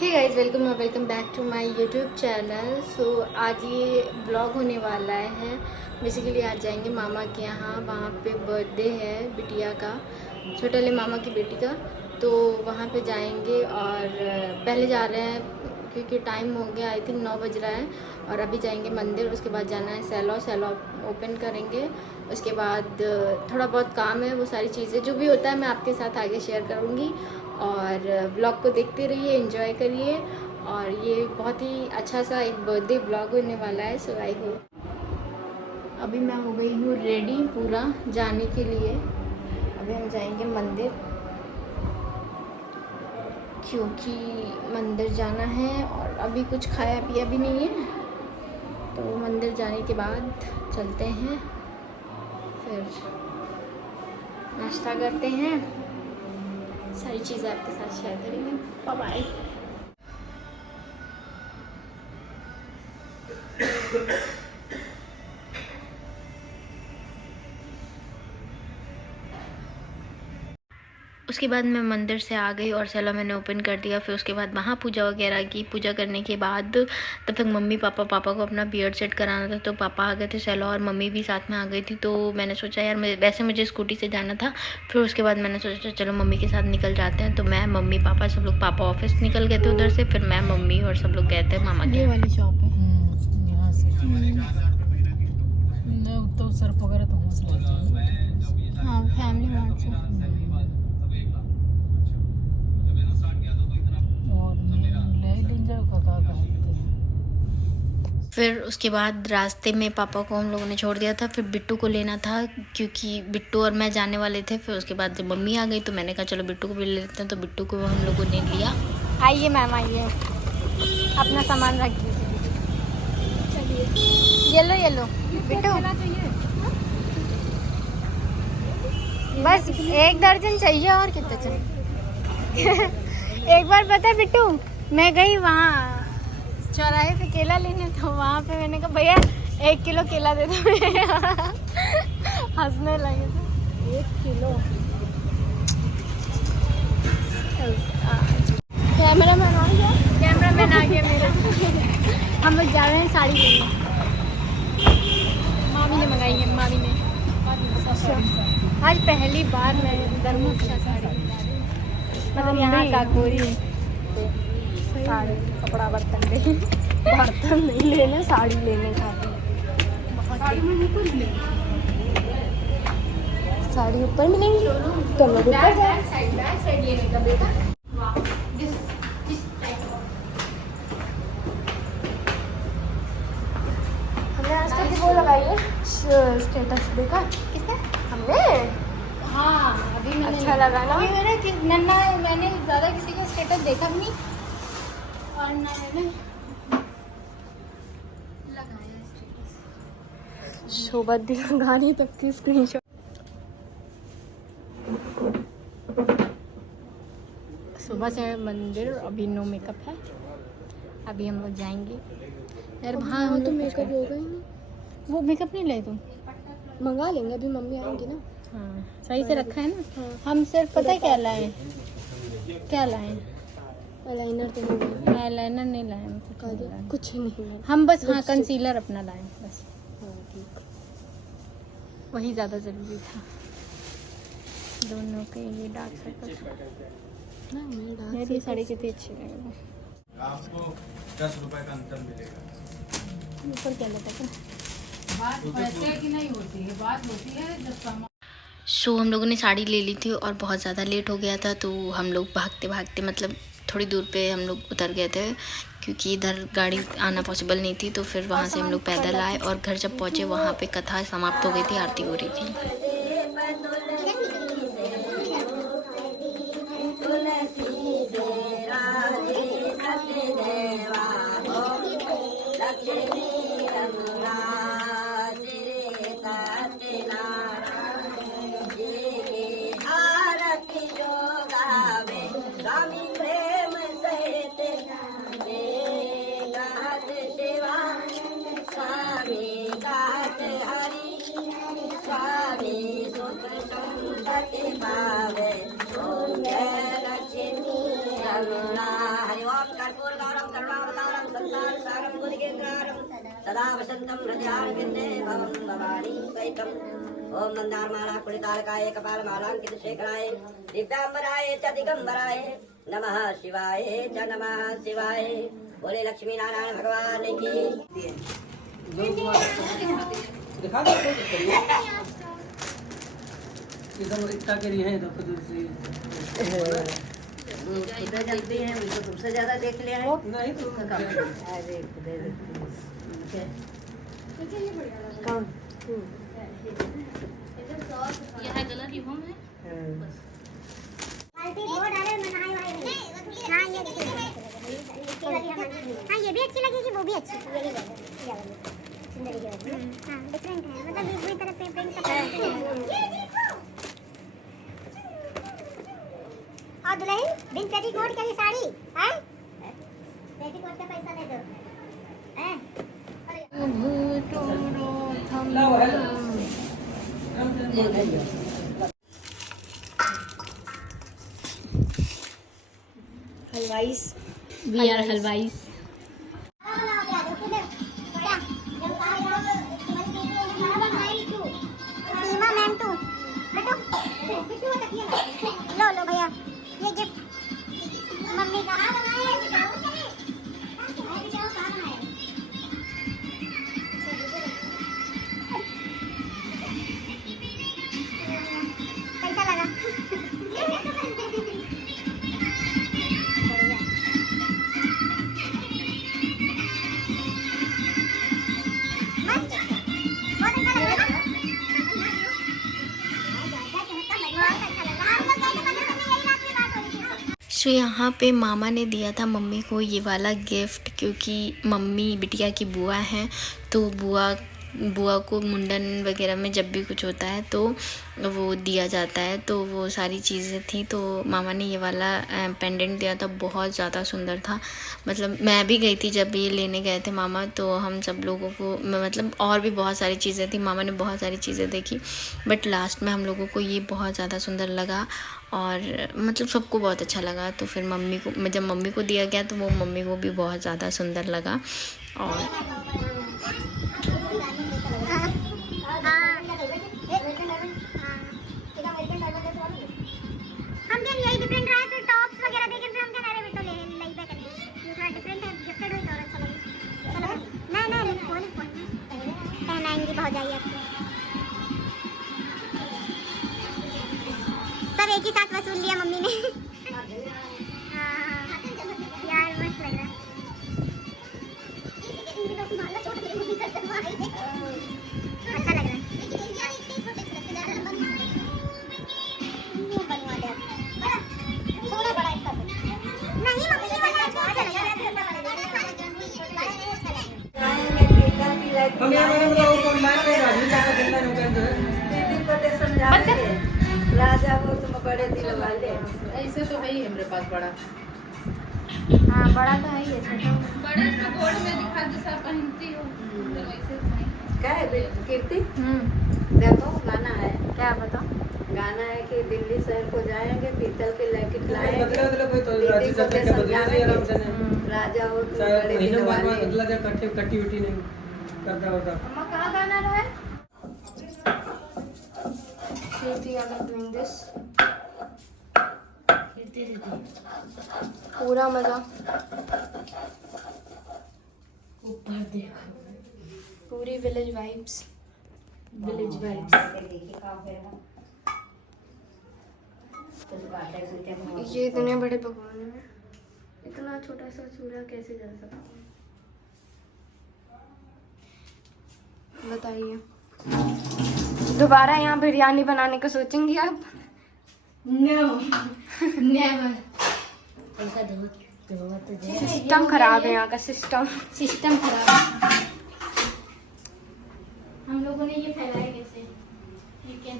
Hey guys, welcome back to my YouTube channel. So आज ये blog होने वाला है। बेसिकली आज जाएंगे मामा के यहाँ, वहाँ पे बर्थडे है बिटिया का, छोटे वाले मामा की बेटी का। तो वहाँ पे जाएंगे और पहले जा रहे हैं क्योंकि टाइम हो गया, आई थिंक 9 बज रहा है। और अभी जाएंगे मंदिर, उसके बाद जाना है सैलो ओपन करेंगे। उसके बाद थोड़ा बहुत काम है, वो सारी चीज़ें जो भी होता है मैं आपके साथ आगे शेयर करूँगी। और ब्लॉग को देखते रहिए, एंजॉय करिए। और ये बहुत ही अच्छा सा एक बर्थडे ब्लॉग होने वाला है। सो आई होप। अभी मैं हो गई हूँ रेडी पूरा जाने के लिए। अभी हम जाएंगे मंदिर क्योंकि मंदिर जाना है और अभी कुछ खाया पिया भी नहीं है। तो मंदिर जाने के बाद चलते हैं, फिर नाश्ता करते हैं, सारी चीज़ें आपके साथ शेयर करेंगे। Bye bye. उसके बाद मैं मंदिर से आ गई और सैलो मैंने ओपन कर दिया। फिर उसके बाद वहाँ पूजा वगैरह की। पूजा करने के बाद तब तक मम्मी पापा को अपना बियर्ड सेट कराना था, तो पापा आ गए थे, सैलो और मम्मी भी साथ में आ गई थी। तो मैंने सोचा यार वैसे मुझे स्कूटी से जाना था। फिर उसके बाद मैंने सोचा चलो मम्मी के साथ निकल जाते हैं। तो मैं मम्मी पापा सब लोग, पापा ऑफिस निकल गए थे उधर से, फिर मैं मम्मी और सब लोग गए थे मामा के। ये वाली शॉप है यहाँ से। तो सर्फ वगैरह तो हाँ, फैमिली मार्ट से। फिर उसके बाद रास्ते में पापा को हम लोगों ने छोड़ दिया था। फिर बिट्टू को लेना था क्योंकि बिट्टू और मैं जाने वाले थे। फिर उसके बाद जब मम्मी आ गई तो मैंने कहा चलो बिट्टू को भी ले लेते हैं। तो बिट्टू को हम लोगों ने लिया। आइए मैम, आइए, अपना सामान रख दीजिए। चलिए, येलो बिट्टू, बस 1 दर्जन चाहिए और कितना चाहिए। एक बार पता है बिट्टू, मैं गई वहाँ चौराहे पे केला लेने, तो वहाँ पे मैंने कहा भैया 1 किलो केला दे दो। हंसने लगे थे। 1 किलो। कैमरामैन आ गया, कैमरामैन आ गया मेरा। हम लोग जा रहे हैं साड़ी लेने। मामी ने मंगाई है, मामी ने। आज पहली बार मैं दरमुक्षा साड़ी, मतलब यहाँ का कोई साड़ी कपड़ा बर्तन नहीं, बर्तन नहीं लेने, साड़ी लेने का। साड़ी ऊपर मिलेंगी तो हम लोग ऊपर जाए। साइड लेने का बेटा। हमने आज तक वो लगाई है स्टेटस, देखा किसने? हमने। हाँ, अभी मैंने अच्छा लगा ना। अभी मैंने ज़्यादा किसी का स्टेटस देखा भी नहीं और ना मैंने लगाया स्टेटस। शोभा दी लगाने तब की स्क्रीनशॉट। सुबह से मंदिर, अभी नो मेकअप है। अभी हम लोग जाएंगे यार वहाँ। हम तो मेकअप हो गई। वो मेकअप नहीं लाए तुम? मंगा लेंगे, अभी मम्मी आएंगी ना। हाँ, सही से रखा है ना। हाँ। हम सिर्फ पता है क्या लाए, आईलाइनर तो नहीं, आईलाइनर नहीं लाए हम, कुछ नहीं। हम बस हाँ कंसीलर अपना लाए बस। हाँ ठीक, वही ज़्यादा ज़रूरी था दोनों के। ये डार्क सर्कल ना, मेरी साड़ी कितनी अच्छी लगेगी। आपको 10 रुपए का अंतर मिलेगा। ऊपर क्या लगा था? बात पैसे की नहीं होती है, बात होती है जब सामान। सो हम लोगों ने साड़ी ले ली थी और बहुत ज़्यादा लेट हो गया था। तो हम लोग भागते भागते, मतलब थोड़ी दूर पे हम लोग उतर गए थे क्योंकि इधर गाड़ी आना पॉसिबल नहीं थी। तो फिर वहाँ से हम लोग पैदल आए और घर जब पहुँचे वहाँ पे कथा समाप्त हो गई थी, आरती हो रही थी। वन्ना हरि ओम कर्पूर गौरम करुणावतारम संसार सागरम गुणकेन्द्रारम सदा वसंतम हृदयार विन्ने भवम भवानी सहितम ओम मंदारमाला कुलितालकाय कपालमालांकित शेखराय दिव्यांबराय च दिगंबराय नमः शिवाय च नमः शिवाय। बोले लक्ष्मी नारायण भगवान की। दिखा दो इधर इतना के लिए है इधर दूर से खुदा जानते हैं उनको तुमसे ज्यादा देख लिया है। नहीं तो अरे खुदा कौन यह गलत रिबन है। हाँ ये भी अच्छी लगेगी, वो भी अच्छी लगेगी। हाँ डिफरेंट है, मतलब एक ही तरह से प्रिंट का और दुल्हन बिन पेटीकोट की साड़ी है, पेटीकोट का पैसा दे दो हैं। हलवाईस, वी आर हलवाईस। लो लो भैया ये गिफ्ट मम्मी का। कैसा लगा? सो यहाँ पे मामा ने दिया था मम्मी को ये वाला गिफ्ट, क्योंकि मम्मी बिटिया की बुआ हैं, तो बुआ को मुंडन वगैरह में जब भी कुछ होता है तो वो दिया जाता है, तो वो सारी चीज़ें थी। तो मामा ने ये वाला पेंडेंट दिया था, बहुत ज़्यादा सुंदर था। मतलब मैं भी गई थी जब ये लेने गए थे मामा, तो हम सब लोगों को मतलब और भी बहुत सारी चीज़ें थी, मामा ने बहुत सारी चीज़ें देखी, बट लास्ट में हम लोगों को ये बहुत ज़्यादा सुंदर लगा और मतलब सबको बहुत अच्छा लगा। तो फिर मम्मी को, जब मम्मी को दिया गया तो वो मम्मी को भी बहुत ज़्यादा सुंदर लगा। और हम जब यही डिफरेंट रहा फिर टॉप्स वगैरह देखे, फिर हम क्या करे भी तो ले लाई पे करें, ये थोड़ा डिफरेंट है, गिफ्टेड हुई तो और अच्छा लगे। चलो नहीं फोन पहनाएंगी बहुत जाइए आपको। सब एक ही साथ वसूल लिया मम्मी ने। हाँ यार मस्त लग रहा है। अच्छा लग रहा है। थोड़ा बड़ा इसका नहीं मम्मी ये वाला अच्छा लग रहा है। हम यहाँ मैंने बताओ कौन लाइन में राजू जाकर कितना रुपए दे दीदी को दे समझा के राजा वो तुम बड़े दिल वाले। ऐसे तो है ही हमारे पास बड़ा। हाँ बड़ा तो है ही है, छोटा बड़े से गोड़ में दिखा जैसा पहनती हो, तो वैसे नहीं। क्या है कीर्ति? देखो गाना है, क्या बताओ? गाना है कि दिल्ली शहर को जाएंगे, पीतल के लैकेट लाएंगे, बदला कोई तो राजू दीदी को चाचा दे के बदला से आराम से समझाएंगे, राजा हो तुम शायद बड़े महीनों दिल बाद वाले। बदला जा कट्टी उठी नहीं करता होता। अम्मा कहाँ गाना रहा है? Kirti, I'm not doing this. पूरा मजा ऊपर देखो, पूरी विलेज वाइब्स। ये इतने बड़े पकवान में इतना छोटा सा चूल्हा कैसे जा सकता है बताइए। दोबारा यहाँ बिरयानी बनाने का सोचेंगी आप? No never. ऐसा दो तो सिस्टम खराब है यहाँ का, सिस्टम खराब है। हम लोगों ने ये फैलाया कैसे? लेकिन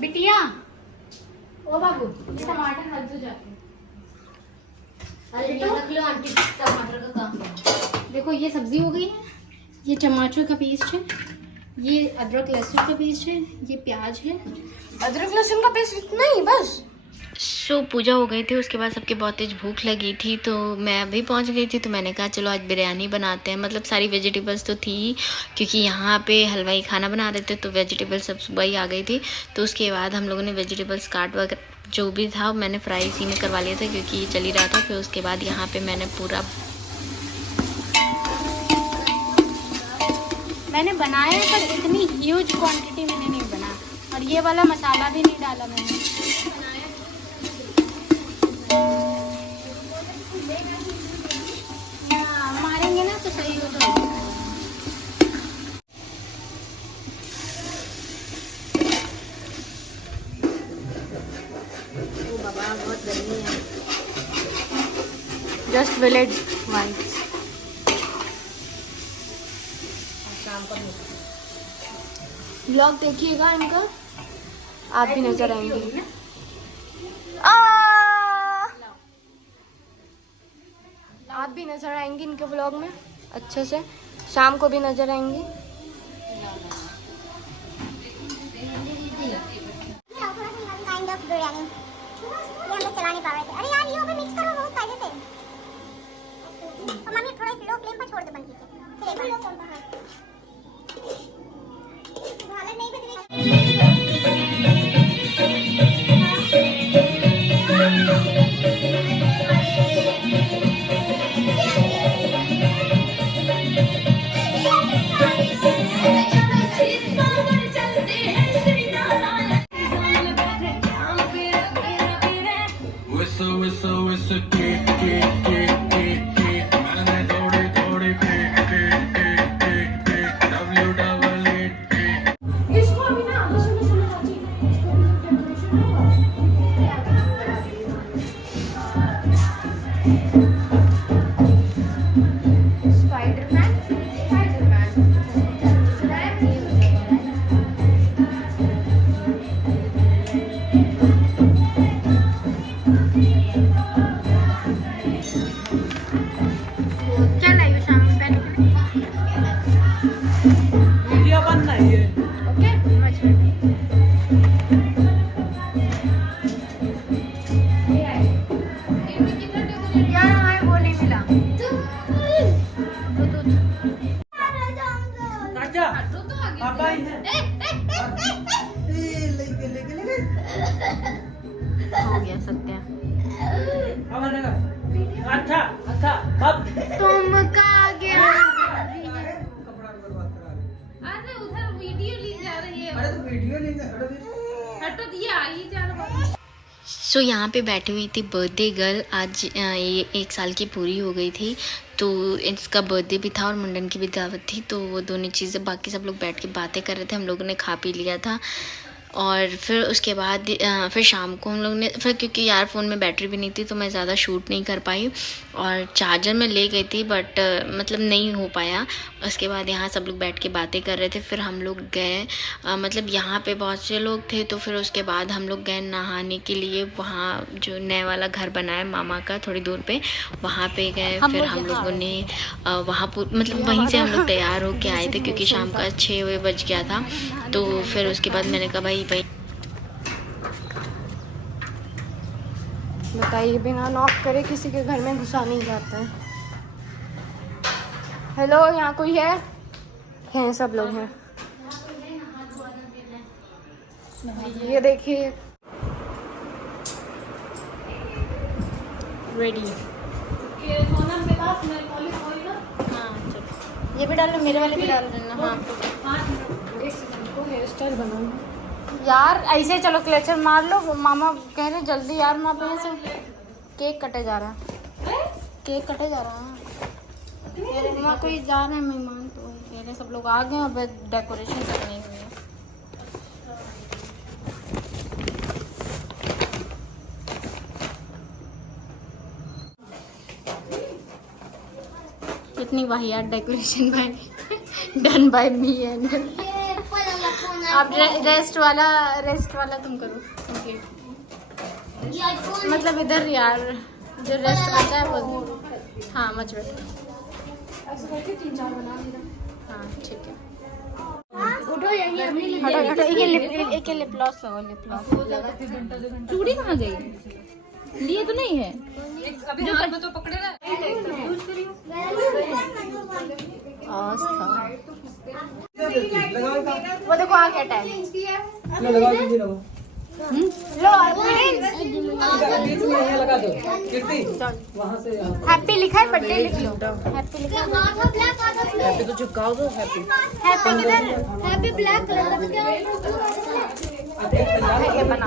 बिटिया, ओ बाबू, ये टमाटर रख दो जाके। अरे रख लो आंटी, टमाटर का काम। देखो ये सब्जी हो गई है, ये टमाटर का पेस्ट है, ये अदरक लहसुन का पेस्ट है, ये प्याज है। अदरक लहसुन का पेस्ट इतना ही बस? सो पूजा हो गई थी, उसके बाद सबके बहुत तेज भूख लगी थी, तो मैं अभी पहुंच गई थी। तो मैंने कहा चलो आज बिरयानी बनाते हैं। मतलब सारी वेजिटेबल्स तो थी क्योंकि यहाँ पे हलवाई खाना बना रहे थे, तो वेजिटेबल्स सब सुबह ही आ गई थी। तो उसके बाद हम लोगों ने वेजिटेबल्स काट वगैरह जो भी था मैंने फ्राई इसी में करवा लिया था क्योंकि ये चल ही रहा था। फिर उसके बाद यहाँ पर मैंने बनाया, पर इतनी ह्यूज क्वांटिटी मैंने नहीं बना, और ये वाला मसाला भी नहीं डाला मैंने। मारेंगे ना तो सही हो जाएगा। ओ बाबा बहुत गर्मी है। Just village vibes. ब्लॉग देखिएगा इनका, आप भी नजर आएंगे। आप भी नजर आएंगे इनके व्लॉग में अच्छे से, शाम को भी नजर आएंगे। काइंड ऑफ बिरयानी ये हम लोग चला नहीं पा रहे थे। अरे यार ये मिक्स करो बहुत पहले से, और मम्मी थोड़ा लो फ्लेम पर छोड़ दे बंद कीजिए। फिर एक बार हालत नहीं बदली। हो गया सत्या। अच्छा अच्छा अब तुम कहाँ गया? अरे उधर वीडियो ली जा रही है। अरे तो वीडियो नहीं हटो ये आ ही जा रहा। सो यहाँ पे बैठी हुई थी बर्थडे गर्ल। आज ये 1 साल की पूरी हो गई थी, तो इसका बर्थडे भी था और मुंडन की भी दावत थी। तो वो दोनों चीज़ें, बाकी सब लोग बैठ के बातें कर रहे थे, हम लोगों ने खा पी लिया था। और फिर उसके बाद फिर शाम को हम लोग ने फिर, क्योंकि यार फ़ोन में बैटरी भी नहीं थी तो मैं ज़्यादा शूट नहीं कर पाई, और चार्जर में ले गई थी बट मतलब नहीं हो पाया। उसके बाद यहाँ सब लोग बैठ के बातें कर रहे थे। फिर हम लोग गए, मतलब यहाँ पे बहुत से लोग थे, तो फिर उसके बाद हम लोग गए नहाने के लिए। वहाँ जो नया वाला घर बना है मामा का थोड़ी दूर पे, वहाँ पे गए। फिर हम लोगों ने वहाँ मतलब वहीं से हम लोग तैयार होके आए थे क्योंकि शाम का 6 बज गया था। तो फिर उसके बाद मैंने कहा भाई बताइए, बिना नॉक करे किसी के घर में घुसा नहीं जाता है। हेलो, यहाँ कोई है? हैं, सब लोग हैं। ये देखिए रेडी। हाँ चलो, ये भी डाल लो, मेरे वाले भी डाल देना। हाँ हेयर स्टाइल बनाऊँ यार, ऐसे चलो कलेक्शन मार लो। मामा कह रहे जल्दी यार, वहाँ पे से केक कटे जा रहा है, केक कटे जा रहा है। वहाँ कोई जा रहे हैं मेहमान, तो कह रहे सब लोग आ गए, अब डेकोरेशन करनी हुई है। इतनी वाहियात डेकोरेशन भाई डन बाय मी एंड आप रेस्ट वाला तुम करो। मतलब इधर यार जो रेस्ट बचा है वो, हाँ मच बैठो। हाँ ठीक है। हटो हटो, एक लिप ग्लॉस लगाओ, लिप ग्लॉस। चूड़ी कहाँ गई? लिए तो नहीं है अभी हाथ में तो पकड़े ना। आस्था, वो देखो आ क्या टाइम। लगा दीजिए, लो लो बीच में यहाँ लगा दो कीर्ति, वहाँ से यहाँ। हैप्पी लिखा है, बर्थडे लिख लो। हैप्पी लिखा है, हैप्पी तो चिपकाओ दो, हैप्पी। हैप्पी किधर? हैप्पी ब्लैक कलर का क्या है? बना।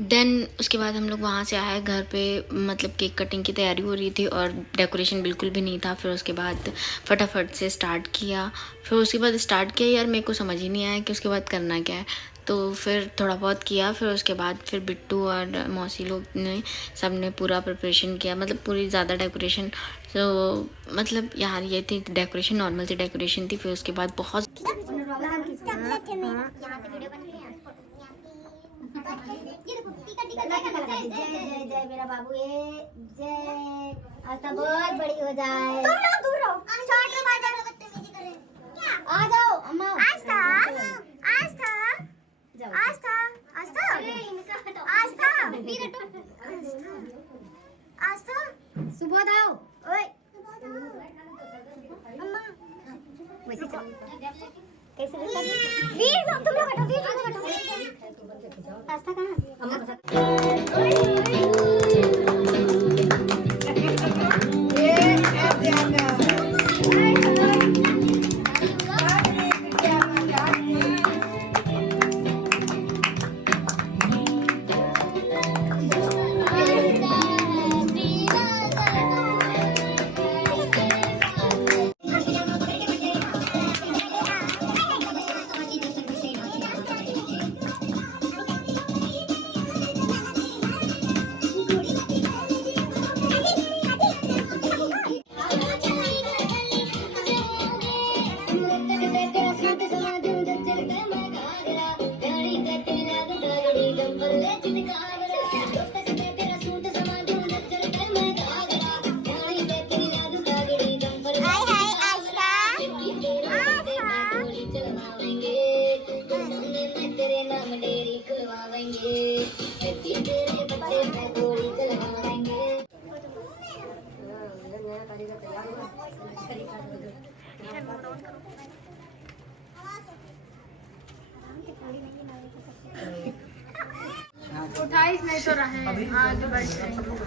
देन उसके बाद हम लोग वहाँ से आए घर पे, मतलब केक कटिंग की तैयारी हो रही थी और डेकोरेशन बिल्कुल भी नहीं था। फिर उसके बाद फटाफट से स्टार्ट किया। फिर उसके बाद स्टार्ट किया यार, मेरे को समझ ही नहीं आया कि उसके बाद करना क्या है, तो फिर थोड़ा बहुत किया। फिर उसके बाद फिर बिट्टू और मौसी लोग ने सब ने पूरा प्रिपरेशन किया, मतलब पूरी ज़्यादा डेकोरेशन। तो मतलब यार ये थी डेकोरेशन, नॉर्मल सी डेकोरेशन थी। फिर उसके बाद बहुत जय जय मेरा बाबू, ये जय आस्था बहुत बड़ी हो जाए। तुम लोग दूर रहो, आ जाओ अम्मा। आस्था आस्था आस्था आस्था आस्था आस्था सुबह आओ। ओए अम्मा वैसे चलो कैसे वीर लोग, तुम लोग हटो, वीर लोग हटो। आस्था कहाँ? अम्मा के साथ। नहीं तो रहे आगे बढ़।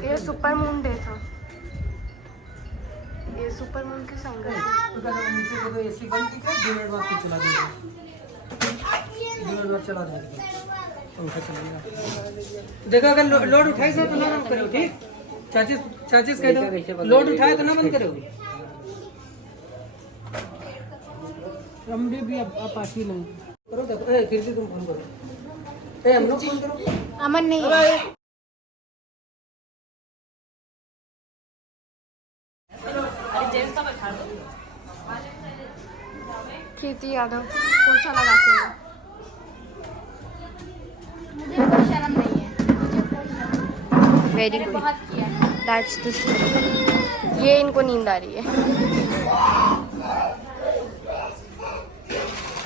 ये सुपर मून डे था, ये सुपर मून के संग है। नीचे को तो एसी बंद की कर, 2 मिनट बाद फिर चला देगा, 2 मिनट बाद चला देगा, पंखा चलेगा। देखो अगर लोड उठाए से तो ना बंद करो, ठीक? चाचीस कह दो लोड उठाए तो ना बंद करो। हमने भी आप आती नहीं करो। देखो ए कीर्ति तुम फोन करो, ए हम लोग फोन करो। अमन नहीं है। कीर्ति यादव पोछा लगाते हैं। मुझे कोई शर्म नहीं है। Very good, that's the story. ये इनको नींद आ रही है।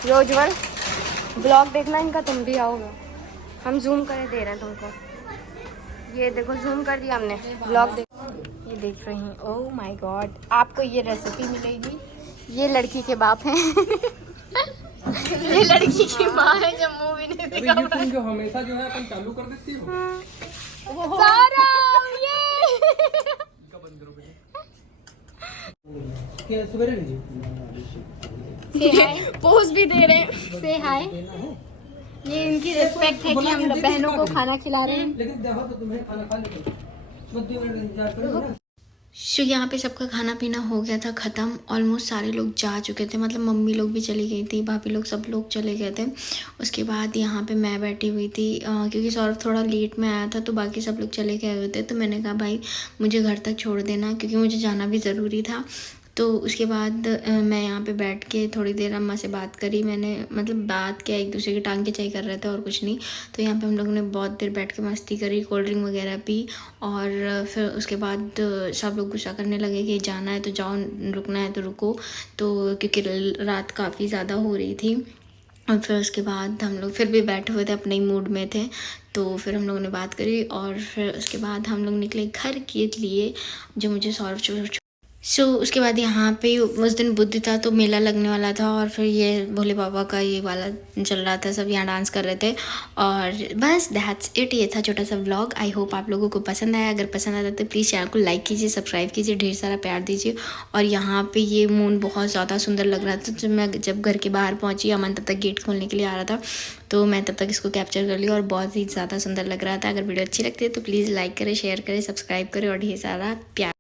योजवल ब्लॉग देखना इनका, तुम भी आओगे। हम जूम करे दे रहे हैं तुमको। ये देखो जूम कर दिया हमने, ब्लॉग देख। ये देख रही हैं, ओह माय गॉड। आपको ये रेसिपी मिलेगी। ये लड़की के बाप हैं। ये लड़की की माँ है जो मूवी नहीं देखा। ये तुम जो हमेशा जो है अपन चालू कर देती हो सारा ये क्या सवेरे लीजिए। पोज भी दे रहे हैं, से हाय। ये इनकी रिस्पेक्ट है कि हम बहनों को खाना खिला रहे हैं। लेकिन देखो तो तुम्हें खाना खा लेते, बस 2 मिनट इंतजार करो ना। सो यहाँ पे सबका खाना पीना हो गया था ख़त्म। ऑलमोस्ट सारे लोग जा चुके थे, मतलब मम्मी लोग भी चली गई थी, भाभी लोग, सब लोग चले गए थे। उसके बाद यहाँ पे मैं बैठी हुई थी, क्योंकि सौरभ थोड़ा लेट में आया था तो बाकी सब लोग चले गए हुए थे। तो मैंने कहा भाई मुझे घर तक छोड़ देना, क्योंकि मुझे जाना भी ज़रूरी था। तो उसके बाद मैं यहाँ पे बैठ के थोड़ी देर अम्मा से बात करी। मैंने मतलब बात किया, एक दूसरे की टांग खिंचाई कर रहे थे और कुछ नहीं। तो यहाँ पे हम लोगों ने बहुत देर बैठ के मस्ती करी, कोल्ड ड्रिंक वगैरह पी और फिर उसके बाद सब लोग गुस्सा करने लगे कि जाना है तो जाओ, रुकना है तो रुको। तो क्योंकि रात काफ़ी ज़्यादा हो रही थी और फिर उसके बाद हम लोग फिर भी बैठे हुए थे, अपने ही मूड में थे। तो फिर हम लोगों ने बात करी और फिर उसके बाद हम लोग निकले घर के लिए, जो मुझे उसके बाद यहाँ पे उस दिन बुद्ध था तो मेला लगने वाला था और फिर ये भोले बाबा का ये वाला चल रहा था, सब यहाँ डांस कर रहे थे। और बस दैट्स इट, ये था छोटा सा व्लॉग। आई होप आप लोगों को पसंद आया। अगर पसंद आता तो प्लीज़ चैनल को लाइक कीजिए, सब्सक्राइब कीजिए, ढेर सारा प्यार दीजिए। और यहाँ पे ये मून बहुत ज़्यादा सुंदर लग रहा था। तो मैं जब घर के बाहर पहुँची, अमन तब तक गेट खोलने के लिए आ रहा था, तो मैं तब तक इसको कैप्चर कर लिया और बहुत ही ज़्यादा सुंदर लग रहा था। अगर वीडियो अच्छी लगती है तो प्लीज़ लाइक करें, शेयर करें, सब्सक्राइब करें और ढेर सारा प्यार।